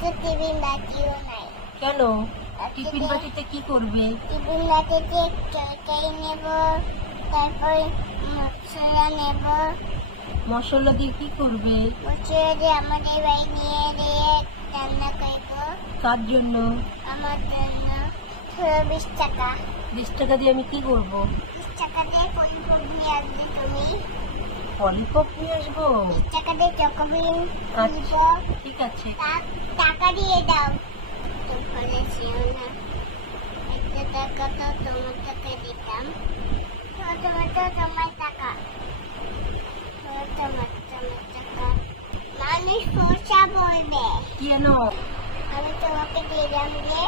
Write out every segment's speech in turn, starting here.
তো টিফিন বাটিও নাই। কেন? টিফিন বাটিতে কি করবে? টিফিন বাটিতে তরকারি নেব, তারপর মশলা নেব। মশলা দিয়ে কি করবে? মশলা দিয়ে আমাদের বাড়ি নিয়ে দিয়ে রান্না করব। কার জন্য? আমার জন্য। 20 টাকা। 20 টাকা দিয়ে আমি কি করব? 20 টাকা দিয়ে পলিপপ নিয়ে আসবে তুমি। পলিপপ নিয়ে আসবো? 20 টাকা দিয়ে চকোবিন নিব। ঠিক আছে। টাকা দিয়ে দাও। তো বলেছিও না, 1 টাকা তো তোমার টাকা দিতাম। তোমার টাকা। তোমার টাকা। মানুষ পয়সা বলবে। কেন? আমি তোমাকে দিলাম যে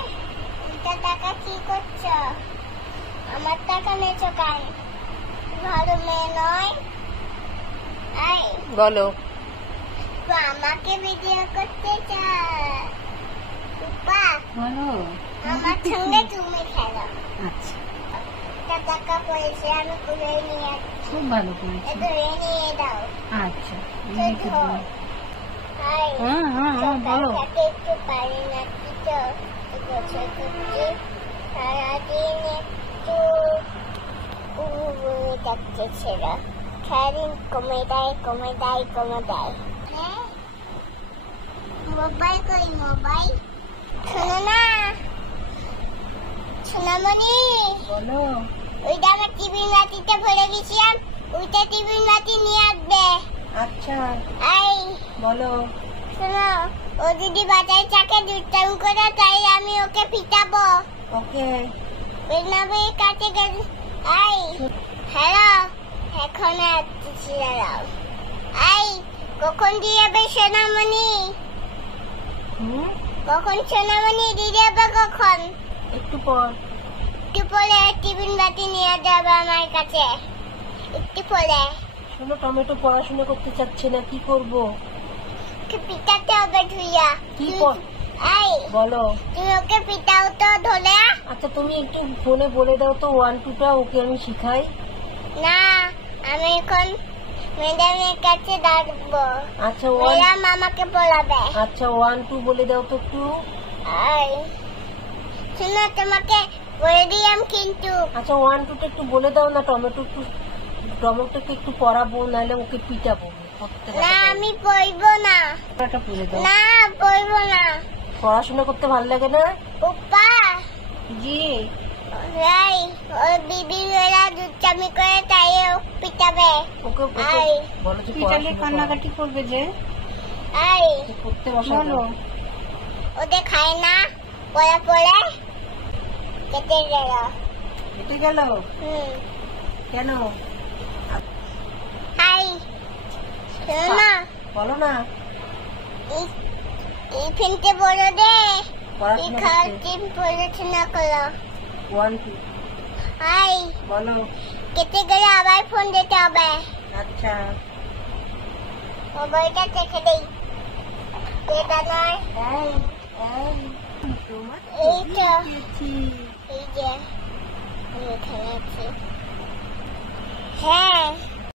2 টাকা কি করছো? আমার টাকা নেছো কেন? ভালো মেয়ে নয়। এই বলো। তো আমাকে ভিডিও করতে চায়। রূপা, বলো। আমার সঙ্গে তুমি খেলো। আচ্ছা, 1 টাকা পয়সা আমি কুড়ে নিয়ে আসছি। খুব ভালো করেছি। ধরে নিয়ে দাও। আচ্ছা, বলো। একটু পারি না তো বছর করছি সারাদিন একটু দেখতে ছিল। সারাদিন কমে দেয়। মোবাইল কই মোবাইল? শোনো না সোনামণি, বলো। ওইটা আমার টিফিন বাটিতে ভরে গেছিলাম, ওইটা টিফিন বাটি নিয়ে আসবে। আচ্ছা, এই বলো। শোনো, ও যদি বাজারে থাকে দুষ্টাম করে, তাই আমি ওকে পিটাবো। ওকে। বেনাবের কাছে গেলে এই হ্যালো, এখন আসছি দাঁড়াও। এই কখন দিয়ে যাবে সোনামণি? কখন সোনামণি দিয়ে যাবে? কখন? একটু পর। একটু পরে টিফিন বাটি নিয়ে যাবে আমার কাছে। একটু পরে। শোনো, টমেটো পড়াশোনা করতে চাচ্ছে না, কি করব? ওকে পিটাতে হবে ধুইয়া। কি এই বলো। তুমি ওকে পিটাও তো ধরে। আচ্ছা, তুমি একটু ফোনে বলে দাও তো 1 2 টা, ওকে আমি শিখাই। না, আমি এখন ম্যাডামের কাছে ডাকবো। আচ্ছা, ম্যাডাম আমাকে বলাবে। আচ্ছা 1 2 বলে দাও তো একটু। এই শোনো, তোমাকে বলে দিলাম কিন্তু। আচ্ছা 1 2 টা একটু বলে দাও না। টমেটোকে একটু পড়াবো, নাহলে ওকে পিটাবো। না, আমি পড়বো না। পড়ে দাও। না, পড়বো না। পড়াশোনা করতে ভালো লাগে না? উপা জি। এই ওর বিবিরা দুষ্টামি করে, তাই ও পিটাবে। ওকে এই বলো যে পিটালে কান্নাকাটি করবে যে। এই পড়তে বসাবো। ওদের খায় না, পড়া পড়ে কেটে গেল। কেটে গেল? কেন? এই শোনো না, বলো না। এই ফিনতে বলো দে। পড়াশোনা করতে। পড়াশোনা করো। 1 2 এই বলো। কেটে গেলে আবার ফোন দিতে হবে। আচ্ছা। মোবাইলটা রেখে দেই। এটা নয়। তোমার এই তো। দেখেছি। এই যে আমি এখানে আছি। হ্যাঁ।